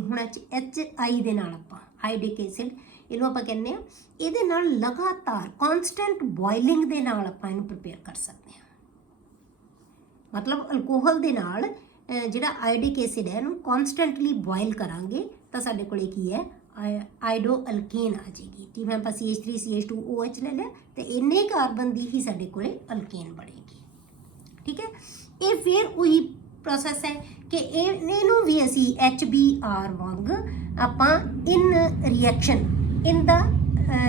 ਹੁਣ HI ਦੇ ਨਾਲ ਆਪਾਂ ਆਇਓਡਿਕ ਐਸਿਡ ਇਹਨੂੰ ਆਪਾਂ ਕਹਿੰਦੇ ਆ, ਇਹਦੇ ਨਾਲ ਲਗਾਤਾਰ ਕਨਸਟੈਂਟ ਬੋਇਲਿੰਗ ਦੇ ਨਾਲ ਆਪਾਂ ਇਹਨੂੰ ਪ੍ਰਿਪੇਅਰ ਕਰ ਸਕਦੇ ਹਾਂ। ਮਤਲਬ ਅਲਕੋਹਲ ਦੇ ਨਾਲ ਜਿਹੜਾ ਆਇਓਡਿਕ ਐਸਿਡ ਹੈ ਇਹਨੂੰ ਕਨਸਟੈਂਟਲੀ ਬੋਇਲ ਕਰਾਂਗੇ ਤਾਂ ਸਾਡੇ ਕੋਲੇ ਕੀ ਹੈ, ਆਇਡੋ ਅਲਕੇਨ ਆ ਜਾਏਗੀ। ਜਿਵੇਂ ਆਪਾਂ CH3 CH2OH ਲੈ ਲਿਆ ਤੇ ਇੰਨੇ ਕਾਰਬਨ ਦੀ ਹੀ ਸਾਡੇ ਕੋਲੇ ਅਲਕੇਨ ਬਣੇਗੀ। ਠੀਕ ਹੈ, ਇਹ ਫਿਰ ਉਹੀ ਪ੍ਰੋਸੈਸ ਹੈ ਕਿ ਇਹਨੂੰ ਵੀ ਅਸੀਂ HBr ਵਾਂਗ ਆਪਾਂ ਇਨ ਦਾ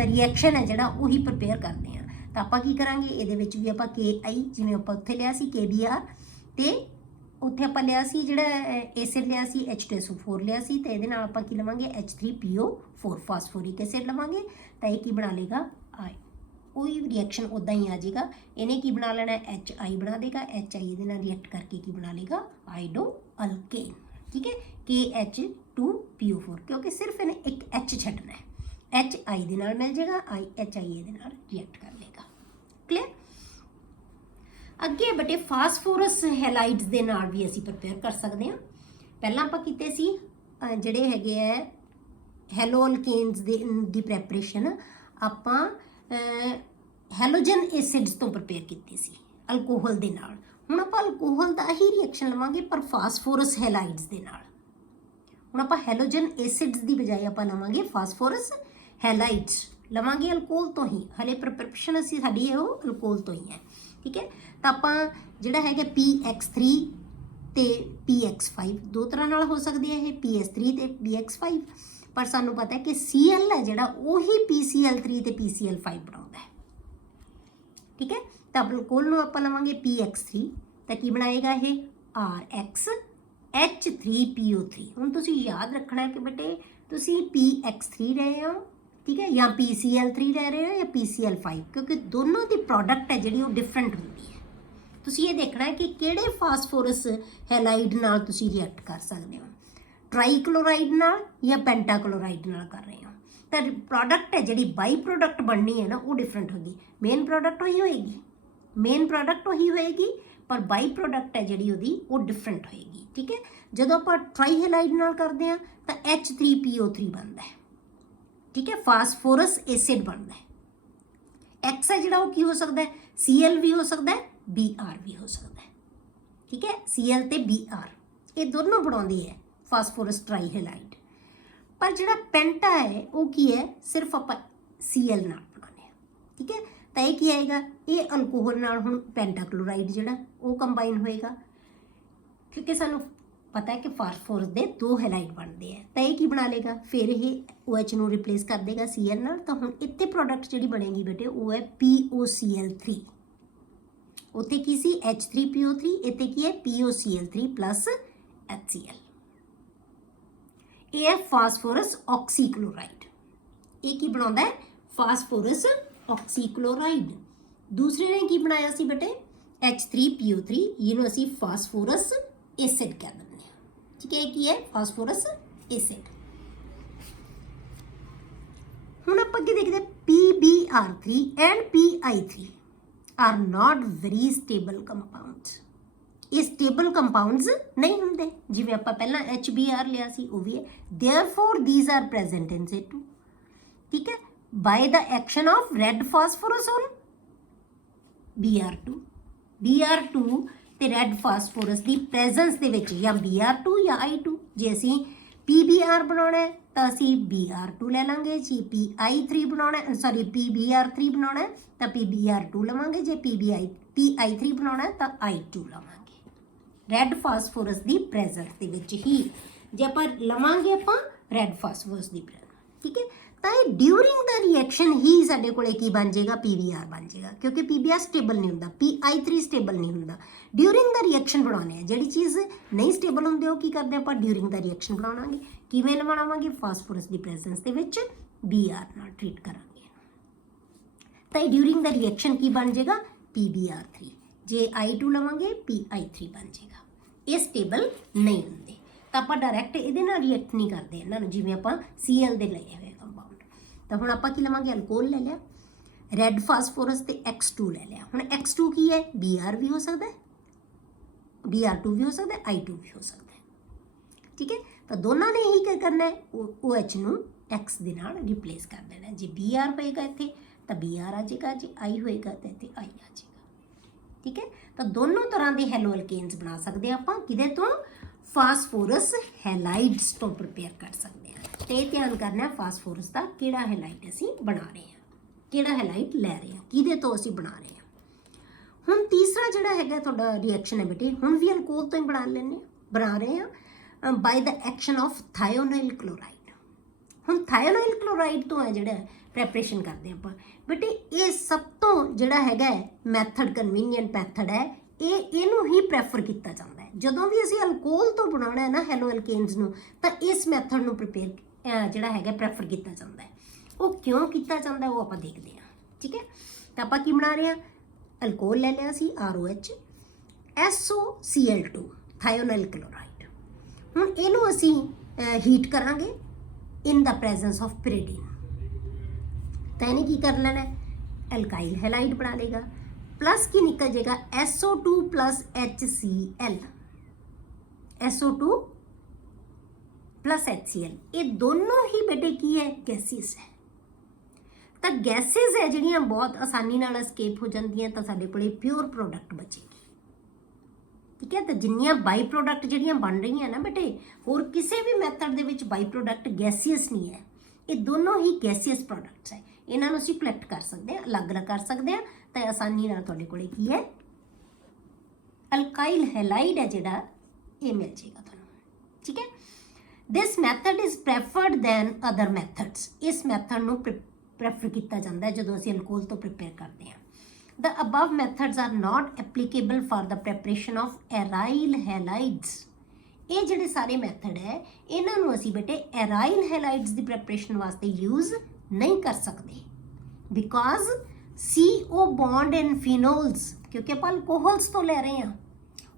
ਰਿਐਕਸ਼ਨ ਹੈ ਜਿਹੜਾ ਉਹੀ ਪ੍ਰਿਪੇਅਰ ਕਰਦੇ ਹਾਂ। ਤਾਂ ਆਪਾਂ ਕੀ ਕਰਾਂਗੇ, ਇਹਦੇ ਵਿੱਚ ਵੀ ਆਪਾਂ KI ਜਿਵੇਂ ਆਪਾਂ ਉੱਥੇ ਲਿਆ ਸੀ KBr ਤੇ ਉੱਥੇ ਆਪਾਂ ਲਿਆ ਸੀ ਜਿਹੜਾ ਐਸਿਡ ਲਿਆ ਸੀ H2SO4 ਲਿਆ ਸੀ, ਤੇ ਇਹਦੇ ਨਾਲ ਆਪਾਂ ਕੀ ਲਵਾਂਗੇ H3PO4 ਫਾਸਫੋਰਿਕ ਐਸਿਡ ਲਵਾਂਗੇ। ਤਾਂ ਇਹ ਕੀ ਬਣਾ ਲੇਗਾ, ਉਹੀ ਰਿਐਕਸ਼ਨ ਉੱਦਾਂ ਹੀ ਆ ਜਾਏਗਾ। ਇਹਨੇ ਕੀ ਬਣਾ ਲੈਣਾ, HI ਬਣਾ ਦੇਗਾ, HI ਇਹਦੇ ਨਾਲ ਰਿਐਕਟ ਕਰਕੇ ਕੀ ਬਣਾ ਲੇਗਾ, ਆਇਡੋ ਅਲਕੇਨ। ਠੀਕ ਹੈ, KH2PO4 ਕਿਉਂਕਿ ਸਿਰਫ ਇਹਨੇ ਇੱਕ H ਛੱਡਣਾ ਹੈ, HI ਦੇ ਨਾਲ ਮਿਲ ਜਾਏਗਾ, HI ਇਹਦੇ ਨਾਲ ਰਿਐਕਟ ਕਰ ਲੇਗਾ। ਕਲੀਅਰ। ਅੱਗੇ ਬਟੇ ਫਾਸਫੋਰਸ ਹੈਲਾਈਡਸ ਦੇ ਨਾਲ ਵੀ ਅਸੀਂ ਪ੍ਰਿਪੇਅਰ ਕਰ ਸਕਦੇ ਹਾਂ। ਪਹਿਲਾਂ ਆਪਾਂ ਕੀਤੇ ਸੀ ਜਿਹੜੇ ਹੈਗੇ ਹੈ ਹੈਲੋ ਅਲਕੇਨਸ ਦੀ ਪ੍ਰੈਪਰੇਸ਼ਨ ਆਪਾਂ ਹੈਲੋਜਨ ਐਸਿਡਸ ਤੋਂ ਪ੍ਰਿਪੇਅਰ ਕੀਤੀ ਸੀ ਅਲਕੋਹਲ ਦੇ ਨਾਲ। ਹੁਣ ਆਪਾਂ ਅਲਕੋਹਲ ਦਾ ਹੀ ਰਿਐਕਸ਼ਨ ਲਵਾਂਗੇ ਪਰ ਫਾਸਫੋਰਸ ਹੈਲਾਈਡਸ ਦੇ ਨਾਲ। ਹੁਣ ਆਪਾਂ ਹੈਲੋਜਨ ਐਸਿਡਸ ਦੀ ਬਜਾਏ ਆਪਾਂ ਲਵਾਂਗੇ ਫਾਸਫੋਰਸ ਹੈਲਾਈਡਸ ਲਵਾਂਗੇ ਅਲਕੋਹਲ ਤੋਂ ਹੀ। ਹਲੇ ਪ੍ਰੈਪਰੇਸ਼ਨ ਅਸੀਂ ਸਾਡੀ ਉਹ ਅਲਕੋਹਲ ਤੋਂ ਹੀ ਹੈ। ਠੀਕ ਹੈ, ਤਾਂ ਆਪਾਂ ਜਿਹੜਾ ਹੈਗਾ PX3 ਤੇ PX5 ਦੋ ਤਰ੍ਹਾਂ ਨਾਲ ਹੋ ਸਕਦੀ ਹੈ ਇਹ, PS3 ਤੇ PX5, ਪਰ ਸਾਨੂੰ ਪਤਾ ਹੈ ਕਿ Cl ਹੈ ਜਿਹੜਾ ਉਹੀ PCl3 ਤੇ PCl5 ਬਣਾਉਂਦਾ ਹੈ। ਠੀਕ ਹੈ, ਤਾਂ ਅਲਕੋਹਲ ਨੂੰ ਆਪਾਂ ਲਵਾਂਗੇ PX3 ਤਾਂ ਕੀ ਬਣਾਏਗਾ ਇਹ RXH3PO3। ਹੁਣ ਤੁਸੀਂ ਯਾਦ ਰੱਖਣਾ ਹੈ ਕਿ ਬੇਟੇ ਤੁਸੀਂ PX3 ਰਹੇ ਹੋ, ਠੀਕ ਹੈ, ਜਾਂ PCl3 ਲੈ ਰਹੇ ਹੋ ਜਾਂ PCl5, ਕਿਉਂਕਿ ਦੋਨੋਂ ਦੀ ਪ੍ਰੋਡਕਟ ਹੈ ਜਿਹੜੀ ਉਹ ਡਿਫਰੈਂਟ ਹੁੰਦੀ ਹੈ। ਤੁਸੀਂ ਇਹ ਦੇਖਣਾ ਹੈ ਕਿ ਕਿਹੜੇ ਫਾਸਫੋਰਸ ਹੈਲਾਈਡ ਨਾਲ ਤੁਸੀਂ ਰਿਐਕਟ ਕਰ ਸਕਦੇ ਹੋ, ਟ੍ਰਾਈਕਲੋਰਾਈਡ ਨਾਲ ਜਾਂ ਪੈਂਟਾਕਲੋਰਾਈਡ ਨਾਲ ਕਰ ਰਹੇ ਹੋ। ਤਾਂ ਪ੍ਰੋਡਕਟ ਹੈ ਜਿਹੜੀ ਬਾਈ ਪ੍ਰੋਡਕਟ ਬਣਨੀ ਹੈ ਨਾ ਉਹ ਡਿਫਰੈਂਟ ਹੋਗੀ। ਮੇਨ ਪ੍ਰੋਡਕਟ ਉਹੀ ਹੋਏਗੀ ਪਰ ਬਾਈ ਪ੍ਰੋਡਕਟ ਹੈ ਜਿਹੜੀ ਉਹਦੀ ਉਹ ਡਿਫਰੈਂਟ ਹੋਏਗੀ। ਠੀਕ ਹੈ, ਜਦੋਂ ਆਪਾਂ ਟ੍ਰਾਈ ਹੈਲਾਈਡ ਨਾਲ ਕਰਦੇ ਹਾਂ ਤਾਂ H3PO3 ਬਣਦਾ ਹੈ। ਠੀਕ ਹੈ, ਫਾਸਫੋਰਸ ਐਸਿਡ ਬਣਦਾ ਹੈ। X ਹੈ ਜਿਹੜਾ ਉਹ ਕੀ ਹੋ ਸਕਦਾ ਹੈ, Cl ਵੀ ਹੋ ਸਕਦਾ ਹੈ, Br ਵੀ ਹੋ ਸਕਦਾ ਹੈ। ਠੀਕ ਹੈ, Cl ਤੇ Br ਇਹ ਦੋਨੋਂ ਬਣਾਉਂਦੀ ਹੈ ਫਾਸਫੋਰਸ ਟ੍ਰਾਈ ਹੈਲਾਈਡ। ਪਰ ਜਿਹੜਾ ਪੈਂਟਾ ਹੈ ਉਹ ਕੀ ਹੈ, ਸਿਰਫ ਆਪਾਂ Cl ਨਾਲ ਬਣਾਉਂਦੇ ਹਾਂ। ਠੀਕ ਹੈ, ਤਾਂ ਇਹ ਕੀ ਆਏਗਾ, ਇਹ ਅਲਕੋਹਲ ਨਾਲ ਹੁਣ ਪੈਂਟਾਕਲੋਰਾਈਡ ਜਿਹੜਾ ਉਹ ਕੰਬਾਈਨ ਹੋਏਗਾ, ਕਿਉਂਕਿ ਸਾਨੂੰ ਪਤਾ ਹੈ ਕਿ ਫਾਸਫੋਰਸ ਦੇ ਦੋ ਹੈਲਾਈਡ ਬਣਦੇ ਆ। ਤਾਂ ਇਹ ਕੀ ਬਣਾ ਲੇਗਾ, ਫਿਰ ਇਹ OH ਨੂੰ ਰਿਪਲੇਸ ਕਰ ਦੇਗਾ Cl ਨਾਲ। ਤਾਂ ਹੁਣ ਇੱਥੇ ਪ੍ਰੋਡਕਟ ਜਿਹੜੀ ਬਣੇਗੀ ਬੇਟੇ ਉਹ ਹੈ POCl3। ਉੱਥੇ ਕੀ ਸੀ H3PO3, ਇੱਥੇ ਕੀ ਹੈ POCl3 ਪਲੱਸ HCl। ਇਹ ਹੈ ਫਾਸਫੋਰਸ ਆਕਸੀਕਲੋਰਾਈਡ। ਇਹ ਕੀ ਬਣਾਉਂਦਾ ਹੈ, ਫਾਸਫੋਰਸ ਆਕਸੀਕਲੋਰਾਈਡ। ਦੂਸਰੇ ਨੇ ਕੀ ਬਣਾਇਆ ਸੀ ਬੇਟੇ H3PO3, ਇਹਨੂੰ ਅਸੀਂ ਫਾਸਫੋਰਸ ਐਸਿਡ ਕਹਿ ਦਿੰਦੇ ਹਾਂ। ਠੀਕ ਹੈ, ਇਹ ਕੀ ਹੈ, ਫਾਸਫੋਰਸ ਐਸਿਡ। ਹੁਣ ਆਪਾਂ ਕੀ ਦੇਖਦੇ, PBr3 and PI3 are not very stable compounds. ਇਹ ਸਟੇਬਲ ਕੰਪਾਊਂਡਸ ਨਹੀਂ ਹੁੰਦੇ। ਜਿਵੇਂ ਆਪਾਂ ਪਹਿਲਾਂ HBr ਲਿਆ ਸੀ ਉਹ ਵੀ ਹੈ, therefore these are present in Situ। ਠੀਕ ਹੈ, by the action of red phosphorus on Br2 ਤੇ ਰੈੱਡ ਫਾਸਫੋਰਸ ਦੀ ਪ੍ਰੈਜ਼ੈਂਸ ਦੇ ਵਿੱਚ ਜਾਂ Br2 ਜਾਂ I2। ਜੇ ਅਸੀਂ PBr ਬਣਾਉਣਾ ਹੈ ਤਾਂ ਅਸੀਂ Br2 ਲੈ ਲਾਂਗੇ, ਜੇ PI3 ਬਣਾਉਣਾ PBr3 ਬਣਾਉਣਾ ਤਾਂ PBr2 ਲਵਾਂਗੇ, ਜੇ PI3 ਬਣਾਉਣਾ ਤਾਂ I2 ਲਵਾਂਗੇ। ਰੈੱਡ ਫਾਸਫੋਰਸ ਦੀ ਪ੍ਰੈਜ਼ੈਂਸ ਦੇ ਵਿੱਚ ਹੀ ਜੇ ਆਪਾਂ ਲਵਾਂਗੇ ਆਪਾਂ ਰੈੱਡ ਫਾਸਫੋਰਸ ਦੀ ਪ੍ਰੈਜ਼ੈਂਸ। ਠੀਕ ਹੈ, ਤਾਂ ਇਹ ਡਿਊਰਿੰਗ ਦਾ ਰਿਐਕਸ਼ਨ ਹੀ ਸਾਡੇ ਕੋਲੇ ਕੀ ਬਣ ਜਾਏਗਾ, PBr ਬਣ ਜਾਏਗਾ, ਕਿਉਂਕਿ PBr ਸਟੇਬਲ ਨਹੀਂ ਹੁੰਦਾ, PI3 ਸਟੇਬਲ ਨਹੀਂ ਹੁੰਦਾ। ਡਿਊਰਿੰਗ ਦਾ ਰਿਐਕਸ਼ਨ ਬਣਾਉਣੇ ਆ, ਜਿਹੜੀ ਚੀਜ਼ ਨਹੀਂ ਸਟੇਬਲ ਹੁੰਦੀ ਉਹ ਕੀ ਕਰਦੇ ਆਪਾਂ ਡਿਊਰਿੰਗ ਦਾ ਰਿਐਕਸ਼ਨ ਬਣਾਵਾਂਗੇ। ਕਿਵੇਂ ਬਣਾਵਾਂਗੇ, ਫਾਸਫੋਰਸ ਦੀ ਪ੍ਰੈਜ਼ੈਂਸ ਦੇ ਵਿੱਚ Br ਨਾਲ ਟ੍ਰੀਟ ਕਰਾਂਗੇ। ਤਾਂ ਇਹ ਡਿਊਰਿੰਗ ਦਾ ਰਿਐਕਸ਼ਨ ਕੀ ਬਣ ਜਾਏਗਾ, PBr3। ਜੇ I2 ਲਵਾਂਗੇ PI3 ਬਣ ਜਾਏਗਾ। ਇਹ ਸਟੇਬਲ ਨਹੀਂ ਹੁੰਦੇ ਤਾਂ ਆਪਾਂ ਡਾਇਰੈਕਟ ਇਹਦੇ ਨਾਲ ਰਿਐਕਟ ਨਹੀਂ ਕਰਦੇ ਇਹਨਾਂ ਨੂੰ, ਜਿਵੇਂ ਆਪਾਂ Cl ਦੇ ਲਏ ਹੋਏ ਕੰਪਾਊਂਡ। ਤਾਂ ਹੁਣ ਆਪਾਂ ਕੀ ਲਵਾਂਗੇ, ਅਲਕੋਹਲ ਲੈ ਲਿਆ, ਰੈੱਡ ਫਾਸਫੋਰਸ ਤੇ X2 ਲੈ ਲਿਆ। ਹੁਣ X2 ਕੀ ਹੈ, Br ਵੀ ਹੋ ਸਕਦਾ ਹੈ, Br2 ਵੀ ਹੋ ਸਕਦਾ ਹੈ, I2 ਵੀ ਹੋ ਸਕਦਾ ਹੈ। ਠੀਕ ਹੈ, ਤਾਂ ਦੋਨਾਂ ਨੇ ਇਹੀ ਕੀ ਕਰਨਾ ਹੈ, ਉਹ OH ਨੂੰ X ਦੇ ਨਾਲ ਰਿਪਲੇਸ ਕਰ ਦੇਣਾ। ਜੇ Br ਹੋਏਗਾ ਇੱਥੇ ਤਾਂ Br ਆ ਜਾਏਗਾ, ਜੇ I ਹੋਏਗਾ ਤਾਂ ਇੱਥੇ I ਆ ਜਾਏਗਾ। ਠੀਕ ਹੈ, ਤਾਂ ਦੋਨੋਂ ਤਰ੍ਹਾਂ ਦੇ ਹੈਲੋ ਅਲਕੇਨਸ ਬਣਾ ਸਕਦੇ ਆਪਾਂ ਕਿਹਦੇ ਤੋਂ, ਫਾਸਫੋਰਸ ਹੈਲਾਈਡਸ ਤੋਂ ਪ੍ਰਪੇਅਰ ਕਰ ਸਕਦੇ ਹਾਂ। ਤੇ ਧਿਆਨ ਕਰਨਾ ਫਾਸਫੋਰਸ ਦਾ ਕਿਹੜਾ ਹੈਲਾਈਡ ਅਸੀਂ ਬਣਾ ਰਹੇ ਹਾਂ, ਕਿਹੜਾ ਹੈਲਾਈਡ ਲੈ ਰਹੇ ਹਾਂ, ਕਿਹਦੇ ਤੋਂ ਅਸੀਂ ਬਣਾ ਰਹੇ ਹਾਂ। ਹੁਣ ਤੀਸਰਾ ਜਿਹੜਾ ਹੈਗਾ ਤੁਹਾਡਾ ਰਿਐਕਸ਼ਨ ਹੈ ਬੇਟੇ, ਹੁਣ ਵੀ ਅਲਕੋਹਲ ਤੋਂ ਹੀ ਬਣਾ ਰਹੇ ਹਾਂ ਬਾਈ ਦ ਐਕਸ਼ਨ ਆਫ ਥਾਇਓਨਾਈਲ ਕਲੋਰਾਈਡ। ਹੁਣ ਥਾਇਓਨਾਈਲ ਕਲੋਰਾਈਡ ਤੋਂ ਹੈ ਜਿਹੜਾ ਪ੍ਰੈਪਰੇਸ਼ਨ ਕਰਦੇ ਹਾਂ ਆਪਾਂ ਬੇਟੇ। ਇਹ ਸਭ ਤੋਂ ਜਿਹੜਾ ਹੈਗਾ ਮੈਥਡ, ਕਨਵੀਨੀਅੰਟ ਮੈਥਡ ਹੈ, ਇਹਨੂੰ ਹੀ ਪ੍ਰੈਫਰ ਕੀਤਾ ਜਾਂਦਾ ਹੈ ਜਦੋਂ ਵੀ ਅਸੀਂ ਅਲਕੋਹਲ ਤੋਂ ਬਣਾਉਣਾ ਹੈ ਨਾ ਹੈਲੋ ਅਲਕੇਨਸ ਨੂੰ, ਤਾਂ ਇਸ ਮੈਥਡ ਨੂੰ ਜਿਹੜਾ ਹੈਗਾ ਪ੍ਰੈਫਰ ਕੀਤਾ ਜਾਂਦਾ ਹੈ। ਉਹ ਕਿਉਂ ਕੀਤਾ ਜਾਂਦਾ ਉਹ ਆਪਾਂ ਦੇਖਦੇ ਹਾਂ। ਠੀਕ ਹੈ, ਤਾਂ ਆਪਾਂ ਕੀ ਬਣਾ ਰਹੇ ਹਾਂ, ਅਲਕੋਹਲ ਲੈ ਲਿਆ ਸੀ ROH, SOCl2 ਥਾਇਓਨਾਈਲ ਕਲੋਰਾਈਡ। ਹੁਣ ਇਹਨੂੰ ਅਸੀਂ ਹੀਟ ਕਰਾਂਗੇ ਇਨ ਦਾ ਪ੍ਰੈਜ਼ੈਂਸ ਆਫ pyridine। ਤਾਂ ਇਹਨੇ ਕੀ ਕਰ ਲੈਣਾ, ਐਲਕਾਈਲ ਹੈਲਾਈਡ ਬਣਾ ਲੇਗਾ, ਪਲੱਸ ਕੀ ਨਿਕਲ ਜਾਏਗਾ SO2 plus HCl, SO2 plus HCl। ਇਹ ਦੋਨੋਂ ਹੀ ਬੇਟੇ ਕੀ ਹੈ, ਗੈਸਿਸ ਹੈ। ਤਾਂ ਗੈਸਿਸ ਹੈ ਜਿਹੜੀਆਂ ਬਹੁਤ ਆਸਾਨੀ ਨਾਲ escape ਹੋ ਜਾਂਦੀਆਂ, ਤਾਂ ਸਾਡੇ ਕੋਲੇ ਪਿਓਰ ਪ੍ਰੋਡਕਟ ਬਚੇਗੀ। ਠੀਕ ਹੈ, ਤਾਂ ਜਿੰਨੀਆਂ ਬਾਈ ਪ੍ਰੋਡਕਟ ਜਿਹੜੀਆਂ ਬਣ ਰਹੀਆਂ ਨਾ ਬੇਟੇ, ਹੋਰ ਕਿਸੇ ਵੀ ਮੈਥਡ ਦੇ ਵਿੱਚ ਬਾਈ ਪ੍ਰੋਡਕਟ ਗੈਸੀਅਸ ਨਹੀਂ ਹੈ। ਇਹ ਦੋਨੋਂ ਹੀ ਗੈਸੀਅਸ ਪ੍ਰੋਡਕਟਸ ਹੈ। ਇਹਨਾਂ ਨੂੰ ਅਸੀਂ ਕਲੈਕਟ ਕਰ ਸਕਦੇ ਹਾਂ, ਅਲੱਗ-ਅਲੱਗ ਕਰ ਸਕਦੇ ਹਾਂ, ਤਾਂ ਆਸਾਨੀ ਨਾਲ ਤੁਹਾਡੇ ਕੋਲੇ ਕੀ ਹੈ, ਅਲਕਾਈਲ ਹੈਲਾਈਡ ਹੈ ਜਿਹੜਾ, ਇਹ ਮਿਲ ਜਾਏਗਾ ਤੁਹਾਨੂੰ। ਠੀਕ ਹੈ, this method is preferred than other methods. ਇਸ ਮੈਥਡ ਨੂੰ ਪ੍ਰੈਫਰ ਕੀਤਾ ਜਾਂਦਾ ਹੈ ਜਦੋਂ ਅਸੀਂ ਅਲਕੋਹਲ ਤੋਂ ਪ੍ਰਿਪੇਅਰ ਕਰਦੇ ਹਾਂ। The above methods are not applicable for the preparation of aryl halides। ਇਹ ਜਿਹੜੇ ਸਾਰੇ ਮੈਥਡ ਹੈ ਇਹਨਾਂ ਨੂੰ ਅਸੀਂ ਬੇਟੇ aryl halides ਦੀ ਪ੍ਰੈਪਰੇਸ਼ਨ ਵਾਸਤੇ ਯੂਜ਼ ਨਹੀਂ ਕਰ ਸਕਦੇ, ਬਿਕੋਜ਼ CO ਬੌਂਡ ਇਨ ਫਿਨੋਲਸ, ਕਿਉਂਕਿ ਆਪਾਂ ਅਲਕੋਹਲਸ ਤੋਂ ਲੈ ਰਹੇ ਹਾਂ,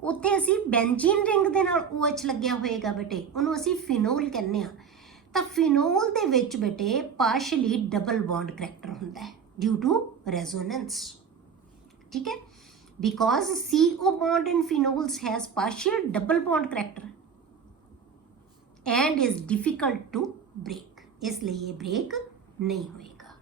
ਉੱਥੇ ਅਸੀਂ ਬੈਂਜ਼ੀਨ ਰਿੰਗ ਦੇ ਨਾਲ OH ਲੱਗਿਆ ਹੋਏਗਾ ਬੇਟੇ, ਉਹਨੂੰ ਅਸੀਂ ਫਿਨੋਲ ਕਹਿੰਦੇ ਹਾਂ। ਤਾਂ ਫਿਨੋਲ ਦੇ ਵਿੱਚ ਬੇਟੇ ਪਾਰਸ਼ਲੀ ਡਬਲ ਬੌਂਡ ਕਰੈਕਟਰ ਹੁੰਦਾ ਹੈ ਡਿਊ ਟੂ ਰੈਜ਼ੋਨੈਂਸ। ठीक है, because CO bond in phenols has partial double bond character and is difficult to break, इसलिए ये break नहीं होएगा।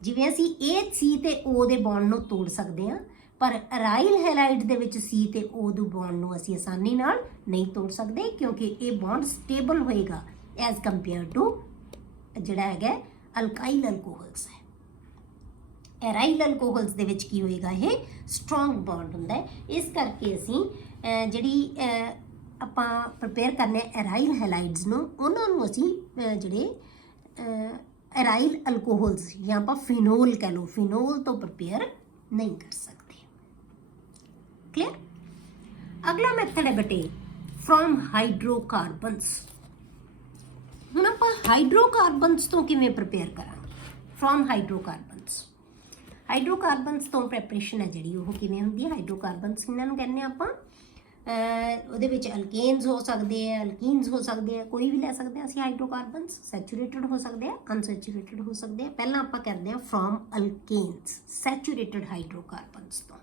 जिवें ਅਸੀਂ C ਤੇ O ਦੇ ਬੌਂਡ ਨੂੰ ਤੋੜ ਸਕਦੇ ਹਾਂ, ਪਰ ਅਰਾਈਲ ਹੈਲਾਈਡ ਦੇ ਵਿੱਚ C ਤੇ O ਦੇ ਬੌਂਡ ਨੂੰ ਅਸੀਂ ਆਸਾਨੀ ਨਾਲ ਨਹੀਂ ਤੋੜ ਸਕਦੇ, ਕਿਉਂਕਿ ਇਹ ਬੌਂਡ ਸਟੇਬਲ ਹੋਏਗਾ ਐਜ਼ ਕੰਪੇਅਰ ਟੂ ਜਿਹੜਾ ਹੈਗਾ ਅਲਕਾਈਲ ਅਲਕੋਹਲਸ ਹੈ। ਐਰਾਈਲ ਅਲਕੋਹਲਸ ਦੇ ਵਿੱਚ ਕੀ ਹੋਏਗਾ, ਇਹ ਸਟਰੋਂਗ ਬੌਂਡ ਹੁੰਦਾ ਹੈ। ਇਸ ਕਰਕੇ ਅਸੀਂ ਜਿਹੜੀ ਆਪਾਂ ਪ੍ਰਪੇਅਰ ਕਰਨੇ ਐਰਾਈਲ ਹੈਲਾਈਡਸ ਨੂੰ, ਉਹਨਾਂ ਨੂੰ ਅਸੀਂ ਜਿਹੜੇ ਐਰਾਈਲ ਅਲਕੋਹਲਸ ਜਾਂ ਆਪਾਂ ਫਿਨੋਲ ਕਹਿ ਲਓ, ਫਿਨੋਲ ਤੋਂ ਪ੍ਰਪੇਅਰ ਨਹੀਂ ਕਰ ਸਕਦੇ। ਕਲੀਅਰ। ਅਗਲਾ ਮੈਥਡ ਹੈ ਬੇਟੇ ਫਰੋਮ ਹਾਈਡਰੋਕਾਰਬਨਸ। ਹੁਣ ਆਪਾਂ ਹਾਈਡਰੋਕਾਰਬਨਸ ਤੋਂ ਕਿਵੇਂ ਪ੍ਰਪੇਅਰ ਕਰਾਂਗੇ, ਫਰੋਮ ਹਾਈਡਰੋਕਾਰਬਨਸ। ਹਾਈਡਰੋਕਾਰਬਨਸ ਤੋਂ ਪ੍ਰੈਪਰੇਸ਼ਨ ਹੈ ਜਿਹੜੀ ਉਹ ਕਿਵੇਂ ਹੁੰਦੀ ਹੈ, ਹਾਈਡਰੋਕਾਰਬਨਸ ਇਹਨਾਂ ਨੂੰ ਕਹਿੰਦੇ ਆਪਾਂ, ਉਹਦੇ ਵਿੱਚ ਅਲਕੇਨਸ ਹੋ ਸਕਦੇ ਆ, ਅਲਕੀਨਸ ਹੋ ਸਕਦੇ ਆ, ਕੋਈ ਵੀ ਲੈ ਸਕਦੇ ਹਾਂ ਅਸੀਂ ਹਾਈਡਰੋਕਾਰਬਨਸ। ਸੈਚੂਰੇਟਡ ਹੋ ਸਕਦੇ ਆ, ਅਨਸੈਚੂਰੇਟਡ ਹੋ ਸਕਦੇ ਆ। ਪਹਿਲਾਂ ਆਪਾਂ ਕਰਦੇ ਹਾਂ ਫਰੋਮ ਅਲਕੇਨਸ, ਸੈਚੂਰੇਟਡ ਹਾਈਡਰੋਕਾਰਬਨਸ ਤੋਂ,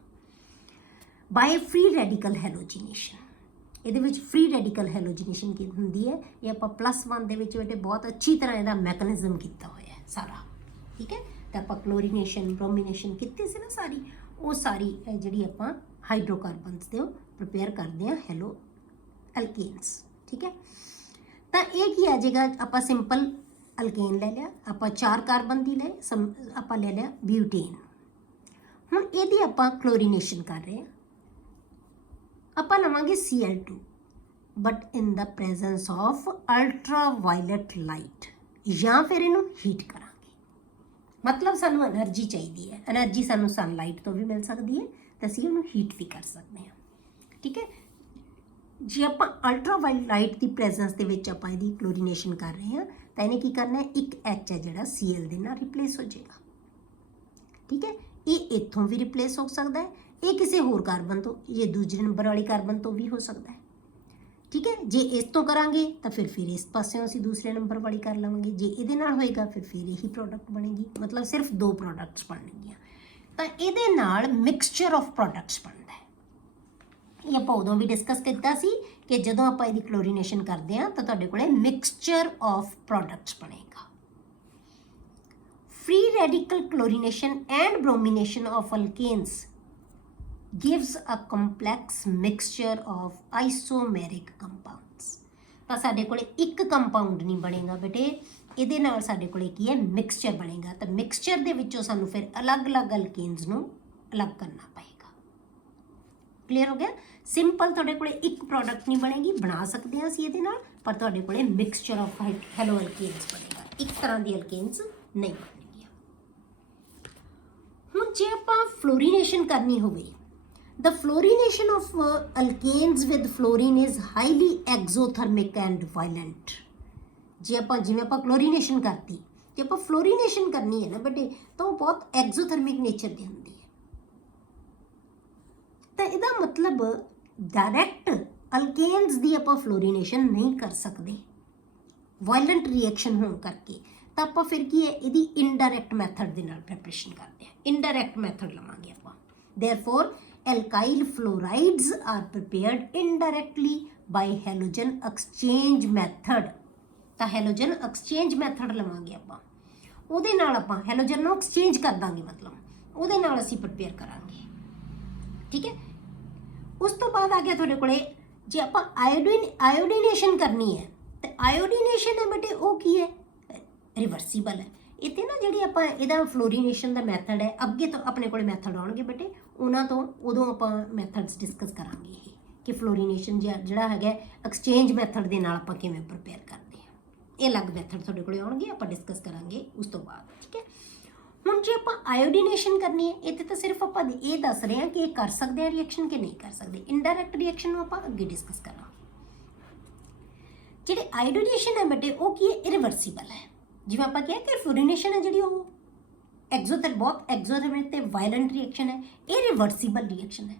ਬਾਈ ਫ੍ਰੀ ਰੈਡੀਕਲ ਹੈਲੋਜੀਨੇਸ਼ਨ। ਇਹਦੇ ਵਿੱਚ ਫ੍ਰੀ ਰੈਡੀਕਲ ਹੈਲੋਜੀਨੇਸ਼ਨ ਕੀ ਹੁੰਦੀ ਹੈ, ਇਹ ਆਪਾਂ +1 ਦੇ ਵਿੱਚ ਬੇਟੇ ਬਹੁਤ ਅੱਛੀ ਤਰ੍ਹਾਂ ਇਹਦਾ ਮੈਕੈਨਿਜ਼ਮ ਕੀਤਾ ਹੋਇਆ ਹੈ ਸਾਰਾ। ਠੀਕ ਹੈ, ਤਾਂ ਆਪਾਂ ਕਲੋਰੀਨੇਸ਼ਨ, ਬ੍ਰੋਮੀਨੇਸ਼ਨ ਕੀਤੀ ਸੀ ਨਾ ਸਾਰੀ, ਉਹ ਸਾਰੀ ਜਿਹੜੀ ਆਪਾਂ ਹਾਈਡਰੋਕਾਰਬਨਸ ਦੇ ਪ੍ਰਪੇਅਰ ਕਰਦੇ ਹਾਂ ਹੈਲੋ ਅਲਕੇਨਸ। ਠੀਕ ਹੈ, ਤਾਂ ਇਹ ਕੀ ਆ ਜਾਏਗਾ, ਆਪਾਂ ਸਿੰਪਲ ਅਲਕੇਨ ਲੈ ਲਿਆ, ਆਪਾਂ 4 ਕਾਰਬਨ ਦੀ ਆਪਾਂ ਲੈ ਲਿਆ ਬਿਊਟੇਨ। ਹੁਣ ਇਹਦੀ ਆਪਾਂ ਕਲੋਰੀਨੇਸ਼ਨ ਕਰ ਰਹੇ ਹਾਂ, ਆਪਾਂ ਲਵਾਂਗੇ Cl2 but in the presence of ultraviolet light, ਜਾਂ ਫਿਰ ਇਹਨੂੰ ਹੀਟ ਕਰਾਂਗੇ। ਮਤਲਬ ਸਾਨੂੰ એનર્ਜੀ ਚਾਹੀਦੀ ਹੈ, એનર્ਜੀ ਸਾਨੂੰ ਸਨਲਾਈਟ ਤੋਂ ਵੀ ਮਿਲ ਸਕਦੀ ਹੈ, ਤਾਂ ਅਸੀਂ ਉਹਨੂੰ ਹੀਟ ਵੀ ਕਰ ਸਕਦੇ ਹਾਂ। ਠੀਕ ਹੈ, ਜੇ ਆਪਾਂ ਅਲਟਰਾਵਾਇਲਟ ਲਾਈਟ ਦੀ ਪ੍ਰੈਜ਼ੈਂਸ ਦੇ ਵਿੱਚ ਆਪਾਂ ਇਹਦੀ ਕਲੋਰੀਨੇਸ਼ਨ ਕਰ ਰਹੇ ਹਾਂ, ਤਾਂ ਇਹਨੇ ਕੀ ਕਰਨਾ ਹੈ, ਇੱਕ H ਹੈ ਜਿਹੜਾ Cl ਦੇ ਨਾਲ ਰਿਪਲੇਸ ਹੋ ਜਾਏਗਾ। ਠੀਕ ਹੈ, ਇਹ ਇੱਥੋਂ ਵੀ ਰਿਪਲੇਸ ਹੋ ਸਕਦਾ ਹੈ, ਇਹ ਕਿਸੇ ਹੋਰ ਕਾਰਬਨ ਤੋਂ, ਇਹ ਦੂਜੇ ਨੰਬਰ ਵਾਲੀ ਕਾਰਬਨ ਤੋਂ ਵੀ ਹੋ ਸਕਦਾ ਹੈ। ਠੀਕ ਹੈ, ਜੇ ਇਸ ਤੋਂ ਕਰਾਂਗੇ ਤਾਂ ਫਿਰ ਇਸ ਪਾਸਿਓਂ ਅਸੀਂ ਦੂਸਰੇ ਨੰਬਰ ਵਾਲੀ ਕਰ ਲਵਾਂਗੇ, ਜੇ ਇਹਦੇ ਨਾਲ ਹੋਏਗਾ ਫਿਰ ਇਹੀ ਪ੍ਰੋਡਕਟ ਬਣੇਗੀ, ਮਤਲਬ ਸਿਰਫ 2 ਪ੍ਰੋਡਕਟਸ ਬਣਨਗੀਆਂ। ਤਾਂ ਇਹਦੇ ਨਾਲ ਮਿਕਸਚਰ ਆਫ ਪ੍ਰੋਡਕਟਸ ਬਣਦਾ ਹੈ। ਇਹ ਆਪਾਂ ਉਦੋਂ ਵੀ ਡਿਸਕਸ ਕੀਤਾ ਸੀ ਕਿ ਜਦੋਂ ਆਪਾਂ ਇਹਦੀ ਕਲੋਰੀਨੇਸ਼ਨ ਕਰਦੇ ਹਾਂ ਤਾਂ ਤੁਹਾਡੇ ਕੋਲੇ ਮਿਕਸਚਰ ਆਫ ਪ੍ਰੋਡਕਟਸ ਬਣੇਗਾ। Free radical chlorination and bromination of alkanes gives a complex mixture of isomeric compounds। ਤਾਂ ਸਾਡੇ ਕੋਲੇ ਇੱਕ ਕੰਪਾਊਂਡ ਨਹੀਂ ਬਣੇਗਾ ਬੇਟੇ, ਇਹਦੇ ਨਾਲ ਸਾਡੇ ਕੋਲੇ ਕੀ ਹੈ, ਮਿਕਸਚਰ ਬਣੇਗਾ। ਤਾਂ ਮਿਕਸਚਰ ਦੇ ਵਿੱਚੋਂ ਸਾਨੂੰ ਫਿਰ ਅਲੱਗ-ਅਲੱਗ ਅਲਕੇਨਸ ਨੂੰ ਅਲੱਗ ਕਰਨਾ ਪਏਗਾ। ਕਲੀਅਰ ਹੋ ਗਿਆ? ਸਿੰਪਲ ਤੁਹਾਡੇ ਕੋਲੇ ਇੱਕ ਪ੍ਰੋਡਕਟ ਨਹੀਂ ਬਣੇਗੀ, ਬਣਾ ਸਕਦੇ ਹਾਂ ਅਸੀਂ ਇਹਦੇ ਨਾਲ, ਪਰ ਤੁਹਾਡੇ ਕੋਲੇ ਮਿਕਸਚਰ ਆਫ ਹੈਲੋ ਅਲਕੇਨਸ ਬਣੇਗਾ, ਇੱਕ ਤਰ੍ਹਾਂ ਦੀ ਅਲਕੇਨਸ ਨਹੀਂ ਬਣੇਗੀ। ਹੁਣ ਜੇ ਆਪਾਂ ਫਲੋਰੀਨੇਸ਼ਨ ਕਰਨੀ ਹੋਵੇ, the fluorination of alkanes with fluorine is highly exothermic and violent। ਜੇ ਆਪਾਂ ਜਿਵੇਂ ਆਪਾਂ ਕਲੋਰੀਨੇਸ਼ਨ ਕਰਤੀ, ਜੇ ਆਪਾਂ ਫਲੋਰੀਨੇਸ਼ਨ ਕਰਨੀ ਹੈ ਨਾ ਬੇਟੇ, ਤਾਂ ਉਹ ਬਹੁਤ ਐਗਜ਼ੋਥਰਮਿਕ ਨੇਚਰ ਦੀ ਹੁੰਦੀ ਹੈ। ਤਾਂ ਇਹਦਾ ਮਤਲਬ ਡਾਇਰੈਕਟ ਅਲਕੇਨਸ ਦੀ ਆਪਾਂ ਫਲੋਰੀਨੇਸ਼ਨ ਨਹੀਂ ਕਰ ਸਕਦੇ ਵਾਇਲੈਂਟ ਰਿਐਕਸ਼ਨ ਹੋਣ ਕਰਕੇ। ਤਾਂ ਆਪਾਂ ਫਿਰ ਕੀ ਹੈ, ਇਹਦੀ ਇਨਡਾਇਰੈਕਟ ਮੈਥਡ ਦੇ ਨਾਲ ਪ੍ਰੈਪਰੇਸ਼ਨ ਕਰਦੇ ਹਾਂ, ਇਨਡਾਇਰੈਕਟ ਮੈਥਡ ਲਵਾਂਗੇ ਆਪਾਂ। therefore alkyl fluorides are prepared indirectly by halogen exchange method। ਤਾਂ ਹੈਲੋਜਨ ਐਕਸਚੇਂਜ ਮੈਥਡ ਲਵਾਂਗੇ ਆਪਾਂ, ਉਹਦੇ ਨਾਲ ਆਪਾਂ ਹੈਲੋਜਨ ਨੂੰ ਐਕਸਚੇਂਜ ਕਰ ਦਾਂਗੇ, ਮਤਲਬ ਉਹਦੇ ਨਾਲ ਅਸੀਂ ਪ੍ਰਪੇਅਰ ਕਰਾਂਗੇ। ਠੀਕ ਹੈ, ਉਸ ਤੋਂ ਬਾਅਦ ਆ ਗਿਆ ਤੁਹਾਡੇ ਕੋਲੇ, ਜੇ ਆਪਾਂ ਆਇਓਡੀਨੇਸ਼ਨ ਕਰਨੀ ਹੈ, ਤੇ ਆਇਓਡੀਨੇਸ਼ਨ ਹੈ ਬੇਟੇ ਉਹ ਕੀ ਹੈ, ਰਿਵਰਸੀਬਲ ਹੈ। ਇੱਥੇ ਨਾ ਜਿਹੜੀ ਆਪਾਂ ਇਹਦਾ ਫਲੋਰੀਨੇਸ਼ਨ ਦਾ ਮੈਥਡ ਹੈ, ਅੱਗੇ ਤੋਂ ਆਪਣੇ ਕੋਲੇ ਮੈਥਡ ਆਉਣਗੇ ਬੇਟੇ, ਉਹਨਾਂ ਤੋਂ ਉਦੋਂ ਆਪਾਂ ਮੈਥਡਸ ਡਿਸਕਸ ਕਰਾਂਗੇ ਇਹ ਕਿ ਫਲੋਰੀਨੇਸ਼ਨ ਜਿਹੜਾ ਹੈਗਾ ਐਕਸਚੇਂਜ ਮੈਥਡ ਦੇ ਨਾਲ ਆਪਾਂ ਕਿਵੇਂ ਪ੍ਰਪੇਅਰ ਕਰਦੇ ਹਾਂ। ਇਹ ਅਲੱਗ ਮੈਥਡ ਤੁਹਾਡੇ ਕੋਲੇ ਆਉਣਗੇ, ਆਪਾਂ ਡਿਸਕਸ ਕਰਾਂਗੇ ਉਸ ਤੋਂ ਬਾਅਦ। ਠੀਕ ਹੈ, ਹੁਣ ਜੇ ਆਪਾਂ ਆਇਓਡੀਨੇਸ਼ਨ ਕਰਨੀ ਹੈ, ਇੱਥੇ ਤਾਂ ਸਿਰਫ ਆਪਾਂ ਇਹ ਦੱਸ ਰਹੇ ਹਾਂ ਕਿ ਇਹ ਕਰ ਸਕਦੇ ਹਾਂ ਰਿਐਕਸ਼ਨ ਕਿ ਨਹੀਂ ਕਰ ਸਕਦੇ। ਇਨਡਾਇਰੈਕਟ ਰਿਐਕਸ਼ਨ ਨੂੰ ਆਪਾਂ ਅੱਗੇ ਡਿਸਕਸ ਕਰਾਂਗੇ। ਜਿਹੜੇ ਆਇਓਡੀਨੇਸ਼ਨ ਹੈ ਬੇਟੇ ਉਹ ਕੀ ਹੈ, ਇਰੀਵਰਸੀਬਲ ਹੈ। ਜਿਵੇਂ ਆਪਾਂ ਕਿਹਾ ਕਿ ਫਲੋਰੀਨੇਸ਼ਨ ਹੈ ਜਿਹੜੀ ਉਹ ਬਹੁਤ ਐਗਜ਼ੋਥਰਮਿਕ ਤੇ ਵਾਇਲੈਂਟ ਰਿਐਕਸ਼ਨ ਹੈ, ਇਹ ਰਿਵਰਸੀਬਲ ਰਿਐਕਸ਼ਨ ਹੈ।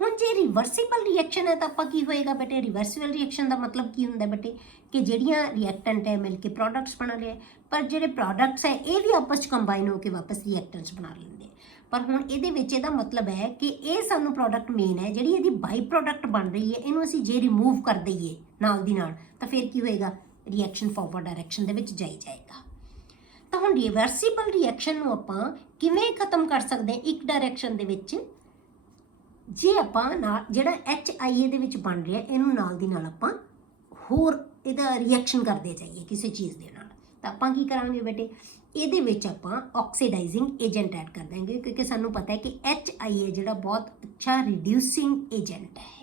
ਹੁਣ ਜੇ ਰਿਵਰਸੀਬਲ ਰਿਐਕਸ਼ਨ ਹੈ ਤਾਂ ਆਪਾਂ ਕੀ ਹੋਏਗਾ ਬੇਟੇ, ਰਿਵਰਸੀਬਲ ਰਿਐਕਸ਼ਨ ਦਾ ਮਤਲਬ ਕੀ ਹੁੰਦਾ ਬੇਟੇ, ਕਿ ਜਿਹੜੀਆਂ ਰਿਐਕਟੈਂਟ ਹੈ ਮਿਲ ਕੇ ਪ੍ਰੋਡਕਟਸ ਬਣਾ ਰਹੇ, ਪਰ ਜਿਹੜੇ ਪ੍ਰੋਡਕਟਸ ਹੈ ਇਹ ਵੀ ਆਪਸ 'ਚ ਕੰਬਾਈਨ ਹੋ ਕੇ ਵਾਪਸ ਰਿਐਕਟੈਂਟਸ ਬਣਾ ਲੈਂਦੇ। ਪਰ ਹੁਣ ਇਹਦੇ ਵਿੱਚ ਇਹਦਾ ਮਤਲਬ ਹੈ ਕਿ ਇਹ ਸਾਨੂੰ ਪ੍ਰੋਡਕਟ ਮੇਨ ਹੈ, ਜਿਹੜੀ ਇਹਦੀ ਬਾਈ ਪ੍ਰੋਡਕਟ ਬਣ ਰਹੀ ਹੈ, ਇਹਨੂੰ ਅਸੀਂ ਜੇ ਰਿਮੂਵ ਕਰ ਦਈਏ ਨਾਲ ਦੀ ਨਾਲ, ਤਾਂ ਫਿਰ ਕੀ ਹੋਏਗਾ, ਰਿਐਕਸ਼ਨ ਫਾਰਵਰਡ ਡਾਇਰੈਕਸ਼ਨ ਦੇ ਵਿੱਚ ਜਾਏਗਾ। ਤਾਂ ਹੁਣ ਰਿਵਰਸੀਬਲ ਰਿਐਕਸ਼ਨ ਨੂੰ ਆਪਾਂ ਕਿਵੇਂ ਖਤਮ ਕਰ ਸਕਦੇ ਹਾਂ ਇੱਕ ਡਾਇਰੈਕਸ਼ਨ ਦੇ ਵਿੱਚ, ਜੇ ਆਪਾਂ ਨਾਲ ਜਿਹੜਾ HIA ਦੇ ਵਿੱਚ ਬਣ ਰਿਹਾ ਇਹਨੂੰ ਨਾਲ ਦੀ ਨਾਲ ਆਪਾਂ ਹੋਰ ਇਹਦਾ ਰਿਐਕਸ਼ਨ ਕਰਦੇ ਜਾਈਏ ਕਿਸੇ ਚੀਜ਼ ਦੇ ਨਾਲ, ਤਾਂ ਆਪਾਂ ਕੀ ਕਰਾਂਗੇ ਬੇਟੇ, ਇਹਦੇ ਵਿੱਚ ਆਪਾਂ ਆਕਸੀਡਾਈਜ਼ਿੰਗ ਏਜੰਟ ਐਡ ਕਰ ਦਾਂਗੇ, ਕਿਉਂਕਿ ਸਾਨੂੰ ਪਤਾ ਹੈ ਕਿ HIA ਜਿਹੜਾ ਬਹੁਤ ਅੱਛਾ ਰਿਡਿਊਸਿੰਗ ਏਜੰਟ ਹੈ।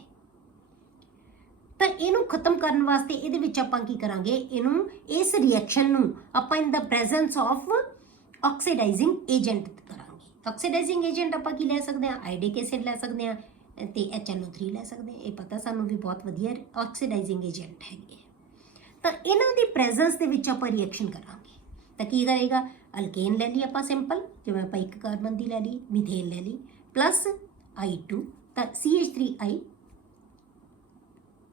ਤਾਂ ਇਹਨੂੰ ਖਤਮ ਕਰਨ ਵਾਸਤੇ ਇਹਦੇ ਵਿੱਚ ਆਪਾਂ ਕੀ ਕਰਾਂਗੇ, ਇਹਨੂੰ ਇਸ ਰਿਐਕਸ਼ਨ ਨੂੰ ਆਪਾਂ ਇਨ ਦਾ ਪ੍ਰੈਜ਼ੈਂਸ ਆਫ ਆਕਸੀਡਾਈਜ਼ਿੰਗ ਏਜੰਟ ਕਰਾਂਗੇ। ਆਕਸੀਡਾਈਜ਼ਿੰਗ ਏਜੰਟ ਆਪਾਂ ਕੀ ਲੈ ਸਕਦੇ ਹਾਂ, ਆਇਓਡਿਕ ਐਸਿਡ ਲੈ ਸਕਦੇ ਹਾਂ ਤੇ HNO3 ਲੈ ਸਕਦੇ ਹਾਂ। ਇਹ ਪਤਾ ਸਾਨੂੰ ਵੀ ਬਹੁਤ ਵਧੀਆ ਆਕਸੀਡਾਈਜ਼ਿੰਗ ਏਜੰਟ ਹੈਗੇ। ਤਾਂ ਇਹਨਾਂ ਦੀ ਪ੍ਰੈਜ਼ੈਂਸ ਦੇ ਵਿੱਚ ਆਪਾਂ ਰਿਐਕਸ਼ਨ ਕਰਾਂਗੇ, ਤਾਂ ਕੀ ਕਰੇਗਾ, ਅਲਕੇਨ ਲੈ ਲਈ ਆਪਾਂ ਸਿੰਪਲ, ਜਿਵੇਂ ਆਪਾਂ ਇੱਕ ਕਾਰਬਨ ਦੀ ਲੈ ਲਈ, ਮੀਥੇਨ ਲੈ ਲਈ, ਪਲੱਸ I2 ਤਾਂ CH3I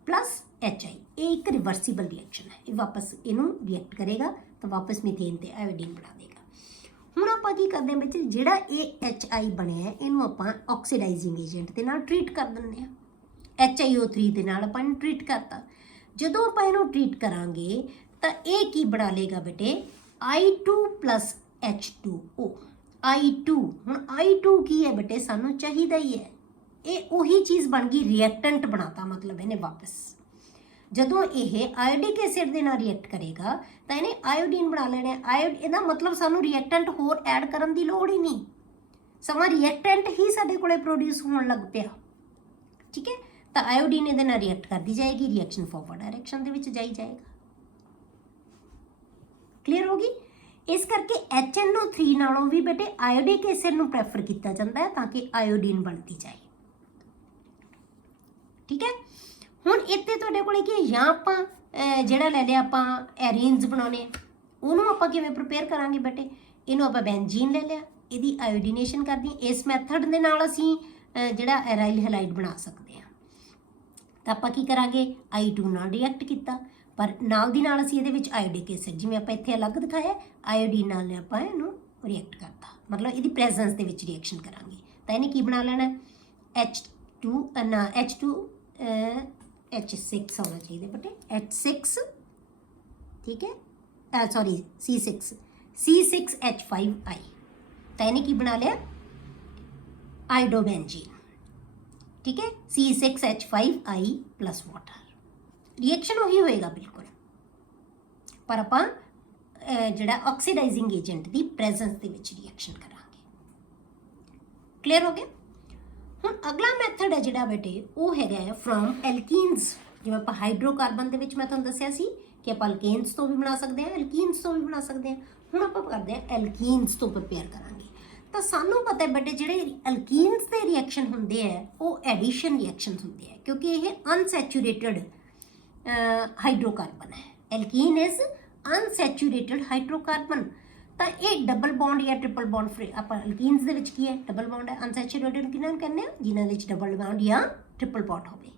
प्लस HI, ये एक रिवर्सीबल रिएक्शन है, ये वापस इनू रिएक्ट करेगा तो वापस मीथेन ते आयोडीन बना देगा। हुण आपां की करदे हां बच्चे, जिहड़ा ये HI बनिया है इनू आपां ऑक्सीडाइजिंग एजेंट दे नाल ट्रीट कर दिंदे हां। HiO3 दे नाल आपां इनू ट्रीट करता, जदों आपां इनू ट्रीट करांगे तां ये की बना लेगा बेटे, I2 प्लस H2O। I2 हुण I2 की है बेटे, सानू चाहिदा ही है, ਇਹ ਉਹੀ ਚੀਜ਼ ਬਣ ਗਈ, ਰਿਐਕਟੈਂਟ ਬਣਾਤਾ, ਮਤਲਬ ਇਹਨੇ ਵਾਪਸ ਜਦੋਂ ਇਹ ਆਇਓਡਿਕ ਐਸਿਡ ਦੇ ਨਾਲ ਰਿਐਕਟ ਕਰੇਗਾ ਤਾਂ ਇਹਨੇ ਆਇਓਡੀਨ ਬਣਾ ਲੈਣਾ। ਇਹਦਾ ਮਤਲਬ ਸਾਨੂੰ ਰਿਐਕਟੈਂਟ ਹੋਰ ਐਡ ਕਰਨ ਦੀ ਲੋੜ ਹੀ ਨਹੀਂ, ਸਮਾਂ ਰਿਐਕਟੈਂਟ ਹੀ ਸਾਡੇ ਕੋਲੇ ਪ੍ਰੋਡਿਊਸ ਹੋਣ ਲੱਗ ਪਿਆ। ਠੀਕ ਹੈ, ਤਾਂ ਆਇਓਡੀਨ ਇਹਦੇ ਨਾਲ ਰਿਐਕਟ ਕਰਦੀ ਜਾਏਗੀ, ਰਿਐਕਸ਼ਨ ਫਾਰਵਰਡ ਡਾਇਰੈਕਸ਼ਨ ਦੇ ਵਿੱਚ ਜਾਈ ਜਾਏਗਾ। ਕਲੀਅਰ ਹੋ ਗਈ? ਇਸ ਕਰਕੇ HNO3 ਨਾਲੋਂ ਵੀ ਬੇਟੇ ਆਇਓਡਿਕ ਐਸਿਡ ਨੂੰ ਪ੍ਰੈਫਰ ਕੀਤਾ ਜਾਂਦਾ ਹੈ ਤਾਂ ਕਿ ਆਇਓਡੀਨ ਬਣਦੀ ਜਾਏ। ਠੀਕ ਹੈ, ਹੁਣ ਇੱਥੇ ਤੁਹਾਡੇ ਕੋਲੇ ਕੀ, ਜਾਂ ਆਪਾਂ ਜਿਹੜਾ ਲੈ ਲਿਆ ਆਪਾਂ ਐਰੀਨਸ ਬਣਾਉਣੇ, ਉਹਨੂੰ ਆਪਾਂ ਕਿਵੇਂ ਪ੍ਰਪੇਅਰ ਕਰਾਂਗੇ ਬੇਟੇ, ਇਹਨੂੰ ਆਪਾਂ ਬੈਂਜ਼ੀਨ ਲੈ ਲਿਆ, ਇਹਦੀ ਆਇਓਡੀਨੇਸ਼ਨ ਕਰਦੀ, ਇਸ ਮੈਥਡ ਦੇ ਨਾਲ ਅਸੀਂ ਜਿਹੜਾ ਐਰਾਈਲ ਹੈਲਾਈਡ ਬਣਾ ਸਕਦੇ ਹਾਂ। ਤਾਂ ਆਪਾਂ ਕੀ ਕਰਾਂਗੇ, I2 ਨਾਲ ਰਿਐਕਟ ਕੀਤਾ, ਪਰ ਨਾਲ ਦੀ ਨਾਲ ਅਸੀਂ ਇਹਦੇ ਵਿੱਚ ਆਇਓਡਿਕ ਐਸਿਡ, ਜਿਵੇਂ ਆਪਾਂ ਇੱਥੇ ਅਲੱਗ ਦਿਖਾਇਆ, ਆਇਓਡੀਨ ਨਾਲ ਨੇ ਆਪਾਂ ਇਹਨੂੰ ਰਿਐਕਟ ਕਰਤਾ, ਮਤਲਬ ਇਹਦੀ ਪ੍ਰੈਜ਼ੈਂਸ ਦੇ ਵਿੱਚ ਰਿਐਕਸ਼ਨ ਕਰਾਂਗੇ। ਤਾਂ ਇਹਨੇ ਕੀ ਬਣਾ ਲੈਣਾ, H2 ਨਾ H2 H6 होना चाहिए बेटे H6 ठीक है सॉरी C6H5I तो इन्हें की बना लिया आइडोबेंजीन ठीक है C6H5I प्लस वाटर रिएक्शन वही होएगा बिल्कुल पर ਆਪਾਂ ਜਿਹੜਾ ਆਕਸੀਡਾਈਜ਼ਿੰਗ ਏਜੰਟ ਦੀ ਪ੍ਰੈਜ਼ੈਂਸ ਦੇ ਵਿੱਚ ਰਿਐਕਸ਼ਨ ਕਰਾਂਗੇ ਕਲੀਅਰ ਹੋ ਗਿਆ ਹੁਣ ਅਗਲਾ ਮੈਥਡ ਹੈ ਜਿਹੜਾ ਬੇਟੇ ਉਹ ਹੈਗਾ ਫਰੋਮ ਐਲਕੀਨਸ ਜਿਵੇਂ ਆਪਾਂ ਹਾਈਡਰੋਕਾਰਬਨ ਦੇ ਵਿੱਚ ਮੈਂ ਤੁਹਾਨੂੰ ਦੱਸਿਆ ਸੀ ਕਿ ਆਪਾਂ ਅਲਕੇਨਸ ਤੋਂ ਵੀ ਬਣਾ ਸਕਦੇ ਹਾਂ ਐਲਕੀਨਸ ਤੋਂ ਵੀ ਬਣਾ ਸਕਦੇ ਹਾਂ ਹੁਣ ਆਪਾਂ ਕਰਦੇ ਹਾਂ ਐਲਕੀਨਸ ਤੋਂ ਪ੍ਰਿਪੇਅਰ ਕਰਾਂਗੇ ਤਾਂ ਸਾਨੂੰ ਪਤਾ ਹੈ ਬੇਟੇ ਜਿਹੜੇ ਐਲਕੀਨਸ ਦੇ ਰਿਐਕਸ਼ਨ ਹੁੰਦੇ ਆ ਉਹ ਐਡੀਸ਼ਨ ਰਿਐਕਸ਼ਨ ਹੁੰਦੇ ਆ ਕਿਉਂਕਿ ਇਹ ਅਨਸੈਚੂਰੇਟਡ ਹਾਈਡਰੋਕਾਰਬਨ ਹੈ ਐਲਕੀਨ ਇਜ਼ अनसैचूरेटेड हाइड्रोकार्बन तो ये डबल बॉन्ड या ट्रिपल बॉन्ड फ्री आप अल्कीन्स दे विच की है डबल बॉन्ड है अनसैचूरेटेड किन्हां नूं कहंदे आ जिन्हां दे विच डबल बॉन्ड या ट्रिपल बॉन्ड होवे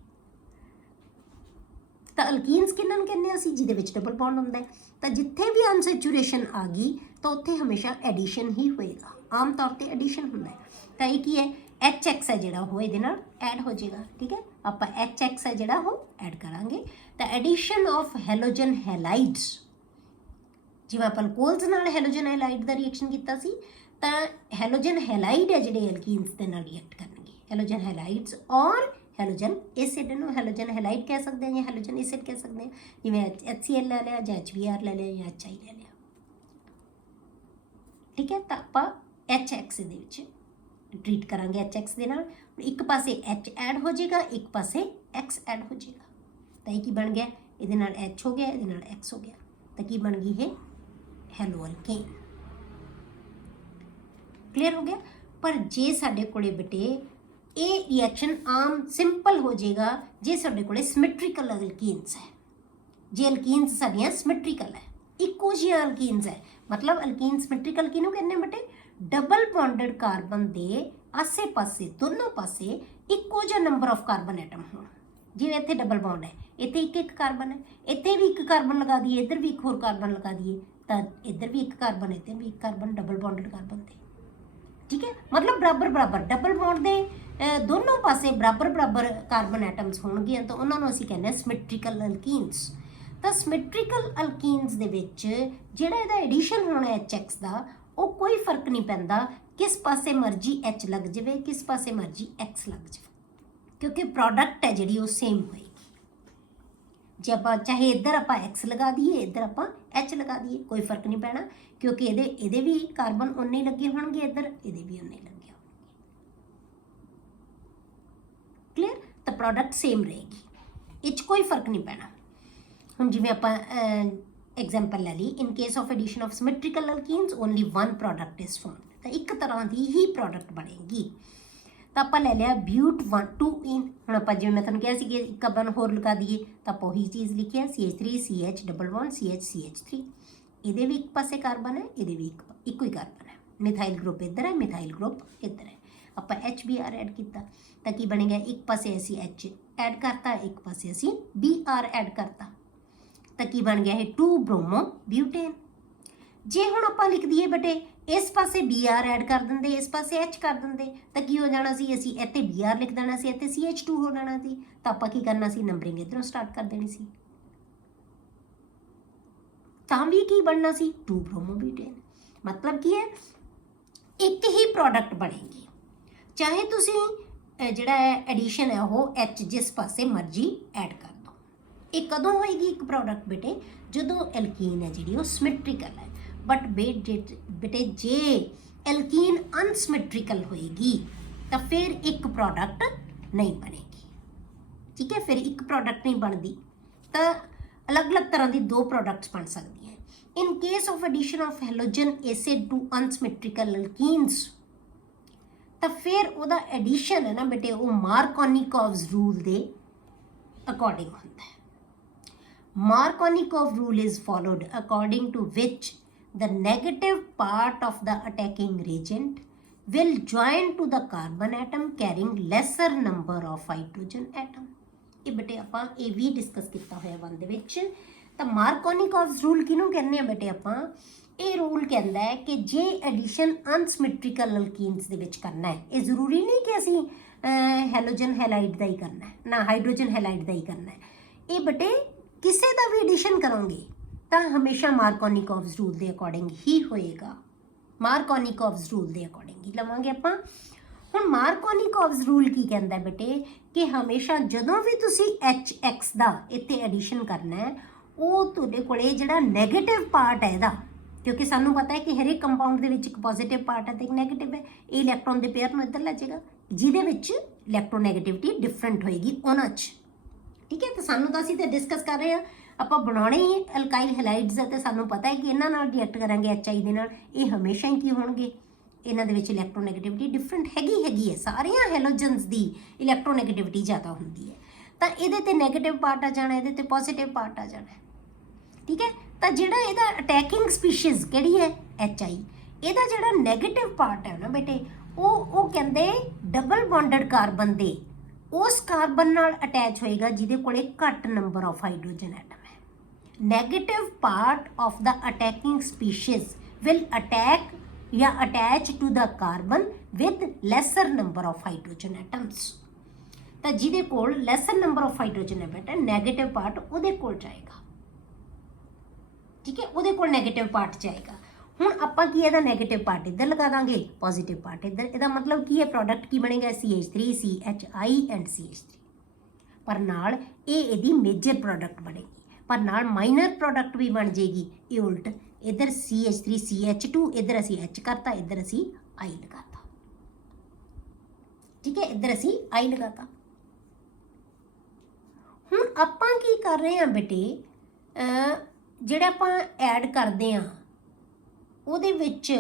तो अल्कीन्स किन्हां नूं कहंदे आ असीं जिहदे विच डबल बॉन्ड हुंदा है तो जिथे भी अनसैचूरेशन आ गई तो उत्थे हमेशा एडिशन ही होएगा आम तौर पर एडिशन हुंदा है तो ये की है HX है जिहड़ा वो इहदे नाल ऐड हो जाएगा ठीक है आप HX है जिहड़ा वो ऐड करांगे तो एडिशन ऑफ हैलोजन हैलाइड्स जिवें अपन कोल्स नाल हैलोजन हैलाइड का रिएक्शन किया सी तो हैलोजन हैलाइड है जिहड़े एल्कीन्स दे नाल रिएक्ट करनगे हैलोजन हैलाइड्स और हैलोजन एसिड नूं हैलोजन हैलाइड कह सकते हैं या हैलोजन एसिड कह सकते हैं जिवें HCl ले लिया या HBr ले लिया या HI ले लिया ठीक है तो आपां HX दे विच ट्रीट करांगे HX दे नाल एक पासे H ऐड हो जाएगा एक पासे X ऐड हो जाएगा तो ये की बन गया इहदे नाल H हो गया इहदे नाल X हो गया तो की बन गई है हैलो अल्केन क्लीयर हो गया पर जे साडे कोले बेटे ये रिएक्शन आम सिंपल हो जाएगा जे साडे कोले सिमेट्रिकल अल्कीन्स है जे अल्कीन्स साडियां सिमेट्रिकल है इको जिहा अल्कीन्स है मतलब अल्कीन सिमेट्रिकल किहनूं कहंदे बेटे डबल बॉन्डेड कार्बन दे आसे पासे दोनों पासे इको जिहा नंबर ऑफ कार्बन एटम होण जिवें इत्थे डबल बॉन्ड है इत्थे एक कार्बन है इत्थे भी एक कार्बन लगा दिए इधर भी एक होर कार्बन लगा दिए तो इधर भी एक कार्बन इधर भी एक कार्बन डबल बॉन्डेड कार्बन थे ठीक है मतलब बराबर बराबर डबल बॉन्ड दे दोनों पासे बराबर बराबर कार्बन एटम्स होणगे तो उन्होंने असीं कहने सिमेट्रिकल अल्कीन्स तो सिमेट्रिकल अल्कीन्स दे विच जिहड़ा इहदा एडिशन होना HX दा वो कोई फर्क नहीं पैंदा किस पासे मर्जी H लग जाए किस पासे मर्जी X लग जाए क्योंकि प्रोडक्ट है जिहड़ी वो सेम होएगी जे आप चाहे इधर आप X लगा दिए इधर आप H लगा दिए कोई फर्क नहीं पैना क्योंकि ये भी कार्बन उन्ने ही लगे होंगे इधर ये भी उन्ने ही लगे होंगे क्लियर तो प्रोडक्ट सेम रहेगी इच कोई फर्क नहीं पैना हम जिवें आप एग्जाम्पल ले ली in case of addition of symmetrical alkenes only one product is form तो एक तरह की ही प्रोडक्ट बनेगी तो आप ले लिया ब्यूट 2 इन हम आप जिवें मैं तुहानूं कहा सी कि एक कार्बन होर लगा दिए तो आप वही चीज़ लिखिए CH3 CH double bond CH3 ये भी एक पासे कार्बन है ये भी एक ही कार्बन है मिथाइल ग्रुप इधर है मिथाइल ग्रुप इधर है आप HBr ऐड किया तो की बनेगा एक पासे असी H ऐड करता एक पासे असी Br ऐड करता तो की बन गया है 2 ब्रोमो ब्यूटेन जे हुण आप लिख दिए बेटे इस पासे Br ऐड कर देंगे इस पासे H कर देंगे तो की हो जाना सी असी इत्थे Br लिख देना सी इत्थे CH2 हो जाना सी तो आपां की करना सी नंबरिंग इधरों स्टार्ट कर देनी सी तां भी की बनना सी 2 ब्रोमोब्यूटेन मतलब की है एक ही प्रोडक्ट बनेगी चाहे तुसी जिहड़ा एडिशन है वो H जिस पासे मर्जी ऐड कर दो ये कदों होएगी एक प्रोडक्ट बेटे जदों एल्कीन है जिहड़ी वो सिमेट्रिकल है बट बेटे जे एल्कीन अनसिमेट्रिकल होएगी तो फिर एक प्रोडक्ट नहीं बनेगी ठीक है फिर एक प्रोडक्ट नहीं बनती तो अलग अलग तरह की 2 प्रोडक्ट्स बन सकती हैं in case of addition of halogen acid to unsymmetrical alkenes तो फिर वह एडिशन है ना बेटे वो मार्कोनिकोव्स रूल के अकॉर्डिंग होता है Markovnikov rule is followed according to which the negative part of the attacking reagent will join to the carbon atom carrying lesser number of hydrogen atom. ये बेटे आपां ये भी डिस्कस किया होया वन दे विच तो मार्कोनिकोव्स रूल किनू कहने हैं बेटे आपां ये रूल कहता है कि जे एडिशन अनसिमेट्रिकल अल्कीन्स दे विच करना है ये जरूरी नहीं कि असीं ਹੈਲੋਜਨ ਹੈਲਾਈਡ ਦਾ ਹੀ ਕਰਨਾ ਹੈ ਨਾ, ਹਾਈਡਰੋਜਨ ਹੈਲਾਈਡ ਦਾ ਹੀ ਕਰਨਾ ਹੈ। ਇਹ ਬੇਟੇ ਕਿਸੇ ਦਾ ਵੀ ਐਡੀਸ਼ਨ ਕਰੋਗੇ ਤਾਂ ਹਮੇਸ਼ਾ ਮਾਰਕੋਨੀਕੋਵਸ ਰੂਲ ਦੇ ਅਕੋਰਡਿੰਗ ਹੀ ਹੋਏਗਾ, ਮਾਰਕੋਨੀਕੋਵਸ ਰੂਲ ਦੇ ਅਕੋਰਡਿੰਗ ਹੀ ਲਵਾਂਗੇ ਆਪਾਂ। ਹੁਣ ਮਾਰਕੋਨੀਕੋਵਸ ਰੂਲ ਕੀ ਕਹਿੰਦਾ ਬੇਟੇ ਕਿ ਹਮੇਸ਼ਾ ਜਦੋਂ ਵੀ ਤੁਸੀਂ HX ਦਾ ਇੱਥੇ ਐਡੀਸ਼ਨ ਕਰਨਾ ਹੈ, ਉਹ ਤੁਹਾਡੇ ਕੋਲੇ ਜਿਹੜਾ ਨੈਗੇਟਿਵ ਪਾਰਟ ਹੈ ਇਹਦਾ, ਕਿਉਂਕਿ ਸਾਨੂੰ ਪਤਾ ਹੈ ਕਿ ਹਰ ਇੱਕ ਕੰਪਾਊਂਡ ਦੇ ਵਿੱਚ ਇੱਕ ਪੋਜ਼ਿਟਿਵ ਪਾਰਟ ਹੈ ਤੇ ਇੱਕ ਨੈਗੇਟਿਵ ਹੈ, ਇਹ ਇਲੈਕਟ੍ਰੋਨ ਦੇ ਪੇਅਰ ਨੂੰ ਇੱਧਰ ਲੈ ਜਾਏਗਾ ਜਿਹਦੇ ਵਿੱਚ ਇਲੈਕਟ੍ਰੋਨੈਗੇਟਿਵਿਟੀ ਡਿਫਰੈਂਟ ਹੋਏਗੀ ਉਹਨਾਂ 'ਚ। ਠੀਕ ਹੈ, ਤਾਂ ਸਾਨੂੰ ਤਾਂ ਅਸੀਂ ਤਾਂ ਡਿਸਕਸ ਕਰ ਰਹੇ ਹਾਂ, ਆਪਾਂ ਬਣਾਉਣੇ ਹੀ ਅਲਕਾਈਲ ਹੈਲਾਈਡਸ ਹੈ ਤੇ ਸਾਨੂੰ ਪਤਾ ਹੈ ਕਿ ਇਹਨਾਂ ਨਾਲ ਰਿਐਕਟ ਕਰਾਂਗੇ HI ਦੇ ਨਾਲ, ਇਹ ਹਮੇਸ਼ਾ ਹੀ ਕੀ ਹੋਣਗੇ, ਇਹਨਾਂ ਦੇ ਵਿੱਚ ਇਲੈਕਟ੍ਰੋਨੈਗੇਟਿਵਿਟੀ ਡਿਫਰੈਂਟ ਹੈਗੀ ਹੈ। ਸਾਰੀਆਂ ਹੈਲੋਜਨਸ ਦੀ ਇਲੈਕਟ੍ਰੋਨੈਗੇਟਿਵਿਟੀ ਜ਼ਿਆਦਾ ਹੁੰਦੀ ਹੈ, ਤਾਂ ਇਹਦੇ ਤੇ ਨੈਗੇਟਿਵ ਪਾਰਟ ਆ ਜਾਣਾ, ਇਹਦੇ ਤੇ ਪੋਜ਼ਿਟਿਵ ਪਾਰਟ ਆ ਜਾਣਾ। ਠੀਕ ਹੈ, ਤਾਂ ਜਿਹੜਾ ਇਹਦਾ ਅਟੈਕਿੰਗ ਸਪੀਸ਼ੀਜ਼ ਕਿਹੜੀ ਹੈ HI, ਇਹਦਾ ਜਿਹੜਾ ਨੈਗੇਟਿਵ ਪਾਰਟ ਹੈ ਨਾ ਬੇਟੇ ਉਹ ਕਹਿੰਦੇ ਡਬਲ ਬੌਂਡਡ ਕਾਰਬਨ ਦੇ ਉਸ ਕਾਰਬਨ ਨਾਲ ਅਟੈਚ ਹੋਏਗਾ ਜਿਹਦੇ ਕੋਲੇ ਘੱਟ ਨੰਬਰ ਆਫ ਹਾਈਡਰੋਜਨ ਐਟਮ ਹੈ। Negative part of the attacking species will attack ਜਾਂ attach to the carbon with lesser number of hydrogen atoms. ਤਾਂ ਜਿਹਦੇ ਕੋਲ ਲੈਸਰ ਨੰਬਰ ਆਫ ਹਾਈਡਰੋਜਨ ਹੈ ਬੇਟਾ ਨੈਗੇਟਿਵ ਪਾਰਟ ਉਹਦੇ ਕੋਲ ਜਾਏਗਾ। ਠੀਕ ਹੈ, ਉਹਦੇ ਕੋਲ ਨੈਗੇਟਿਵ ਪਾਰਟ ਜਾਏਗਾ। ਹੁਣ ਆਪਾਂ ਕੀ ਇਹਦਾ ਨੈਗੇਟਿਵ ਪਾਰਟ ਇੱਧਰ ਲਗਾ ਦਾਂਗੇ, ਪੋਜ਼ਿਟਿਵ ਪਾਰਟ ਇੱਧਰ। ਇਹਦਾ ਮਤਲਬ ਕੀ ਹੈ, ਪ੍ਰੋਡਕਟ ਕੀ ਬਣੇਗਾ, CH3 CHI ਐਂਡ CH3। ਪਰ ਨਾਲ ਇਹ ਇਹਦੀ ਮੇਜਰ ਪ੍ਰੋਡਕਟ ਬਣੇਗੀ, ਪਰ ਨਾਲ ਮਾਈਨਰ ਪ੍ਰੋਡਕਟ ਵੀ ਬਣ ਜਾਏਗੀ। ਇਹ ਉਲਟ, ਇੱਧਰ CH3 CH2, ਇੱਧਰ ਅਸੀਂ H ਕਰਤਾ, ਇੱਧਰ ਅਸੀਂ I ਲਗਾਤਾ। ਠੀਕ ਹੈ, ਇੱਧਰ ਅਸੀਂ I ਲਗਾਤਾ। ਹੁਣ ਆਪਾਂ ਕੀ ਕਰ ਰਹੇ ਹਾਂ ਬੇਟੇ, ਜਿਹੜਾ ਆਪਾਂ ਐਡ ਕਰਦੇ ਹਾਂ ਉਹਦੇ ਵਿੱਚ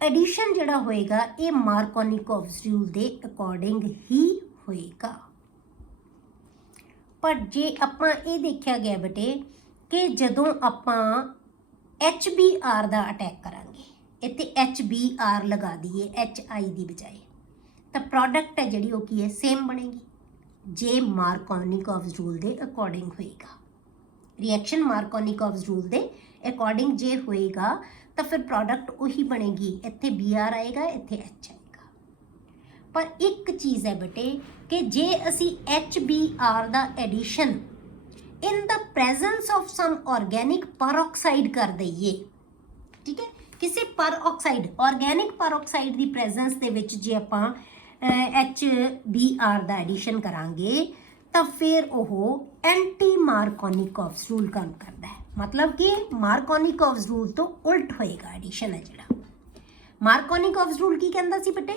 ਐਡੀਸ਼ਨ ਜਿਹੜਾ ਹੋਏਗਾ ਇਹ ਮਾਰਕੋਨੀਕੋਵਸ ਰੂਲ ਦੇ ਅਕੋਰਡਿੰਗ ਹੀ ਹੋਏਗਾ। ਪਰ ਜੇ ਆਪਾਂ ਇਹ ਦੇਖਿਆ ਗਿਆ ਬੇਟੇ ਕਿ ਜਦੋਂ ਆਪਾਂ HBr ਦਾ ਅਟੈਕ ਕਰਾਂਗੇ, ਇੱਥੇ HBr ਲਗਾ ਦਈਏ HI ਦੀ ਬਜਾਏ, ਤਾਂ ਪ੍ਰੋਡਕਟ ਹੈ ਜਿਹੜੀ ਉਹ ਕੀ ਹੈ, ਸੇਮ ਬਣੇਗੀ ਜੇ ਮਾਰਕੋਨੀਕੋਵਸ ਰੂਲ ਦੇ ਅਕੋਰਡਿੰਗ ਹੋਏਗਾ। ਰਿਐਕਸ਼ਨ ਮਾਰਕੋਨੀਕੋਵਸ ਰੂਲ ਦੇ ਅਕੋਰਡਿੰਗ ਜੇ ਹੋਏਗਾ ਤਾਂ ਫਿਰ ਪ੍ਰੋਡਕਟ ਉਹੀ ਬਣੇਗੀ, ਇੱਥੇ Br ਆਏਗਾ, ਇੱਥੇ H ਆਏਗਾ। ਪਰ ਇੱਕ ਚੀਜ਼ ਹੈ ਬੇਟੇ ਕਿ ਜੇ ਅਸੀਂ HBr ਦਾ addition in the presence of some organic peroxide ਕਰ ਦਈਏ, ਠੀਕ ਹੈ, ਕਿਸੇ ਪਰਆਕਸਾਈਡ ਆਰਗੈਨਿਕ ਪਰਆਕਸਾਈਡ ਦੀ ਪ੍ਰੈਜ਼ੈਂਸ ਦੇ ਵਿੱਚ ਜੇ ਆਪਾਂ HBr ਦਾ ਐਡੀਸ਼ਨ ਕਰਾਂਗੇ ਤਾਂ ਫਿਰ ਉਹ ਐਂਟੀ ਮਾਰਕੋਨੀਕੋਵਸ ਰੂਲ ਕੰਮ ਕਰਦਾ ਹੈ। ਮਤਲਬ ਕਿ ਮਾਰਕੋਨੀਕੋਵਸ ਰੂਲ ਤੋਂ ਉਲਟ ਹੋਏਗਾ ਐਡੀਸ਼ਨ ਹੈ ਜਿਹੜਾ। ਮਾਰਕੋਨੀਕੋਵਸ ਰੂਲ ਕੀ ਕਹਿੰਦਾ ਸੀ ਬੇਟੇ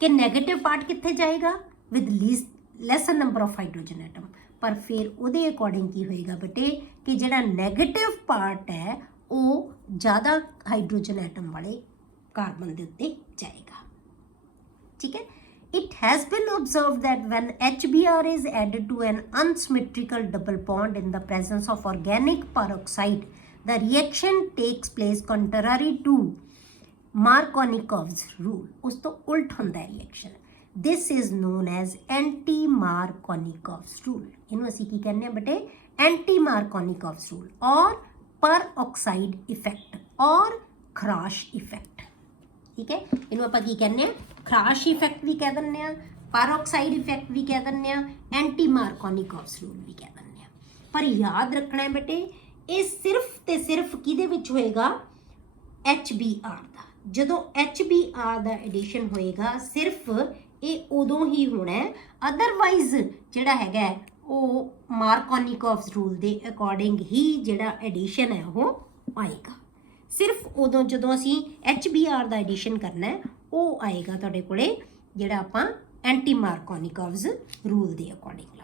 ਕਿ ਨੈਗੇਟਿਵ ਪਾਰਟ ਕਿੱਥੇ ਜਾਏਗਾ, with lesser number of hydrogen atom. ਪਰ ਫਿਰ ਉਹਦੇ ਅਕੋਰਡਿੰਗ ਕੀ ਹੋਏਗਾ ਬੇਟੇ ਕਿ ਜਿਹੜਾ ਨੈਗੇਟਿਵ ਪਾਰਟ ਹੈ ਉਹ ਜ਼ਿਆਦਾ ਹਾਈਡਰੋਜਨ ਐਟਮ ਵਾਲੇ ਕਾਰਬਨ ਦੇ ਉੱਤੇ ਜਾਏਗਾ। ਠੀਕ ਹੈ, it has been observed that when HBr is added to an unsymmetrical double bond in the presence of organic peroxide, the reaction takes place contrary to Markovnikov's rule. ਉਸ ਤੋਂ ਉਲਟ ਹੁੰਦਾ ਹੈ reaction. This is known as anti-Markovnikov's rule. ਇਹਨੂੰ ਅਸੀਂ ਕੀ ਕਹਿੰਦੇ ਹਾਂ ਬੇਟੇ, anti-Markovnikov's rule or peroxide effect or Kharasch effect. ਠੀਕ ਹੈ, ਇਹਨੂੰ ਆਪਾਂ ਕੀ ਕਹਿੰਦੇ ਹਾਂ, ਖਰਾਸ਼ ਇਫੈਕਟ ਵੀ ਕਹਿ ਦਿੰਦੇ ਹਾਂ, ਪੈਰੋਕਸਾਈਡ ਇਫੈਕਟ ਵੀ ਕਹਿ ਦਿੰਦੇ ਹਾਂ, ਐਂਟੀ ਮਾਰਕੋਨੀਕੋਵਸ ਰੂਲ ਵੀ ਕਹਿ ਦਿੰਦੇ ਹਾਂ। ਪਰ ਯਾਦ ਰੱਖਣਾ ਹੈ ਬੇਟੇ ਇਹ ਸਿਰਫ ਤੇ ਸਿਰਫ ਕਿਹਦੇ ਵਿੱਚ ਹੋਏਗਾ, HBr ਦਾ। ਜਦੋਂ HBr ਦਾ ਐਡੀਸ਼ਨ ਹੋਏਗਾ ਸਿਰਫ ਇਹ ਉਦੋਂ ਹੀ ਹੋਣਾ ਹੈ, ਅਦਰਵਾਈਜ਼ ਜਿਹੜਾ ਹੈਗਾ ਉਹ ਮਾਰਕੋਨੀਕੋਵਸ ਰੂਲ ਦੇ ਅਕੋਰਡਿੰਗ ਹੀ ਜਿਹੜਾ ਐਡੀਸ਼ਨ ਹੈ ਉਹ ਆਏਗਾ। ਸਿਰਫ ਉਦੋਂ ਜਦੋਂ ਅਸੀਂ HBr ਦਾ ਐਡੀਸ਼ਨ ਕਰਨਾ ਹੈ ਉਹ ਆਏਗਾ ਤੁਹਾਡੇ ਕੋਲੇ ਜਿਹੜਾ ਆਪਾਂ ਐਂਟੀ ਮਾਰਕੋਨੀਕੋਵਸ ਰੂਲ ਦੇ ਅਕੋਰਡਿੰਗ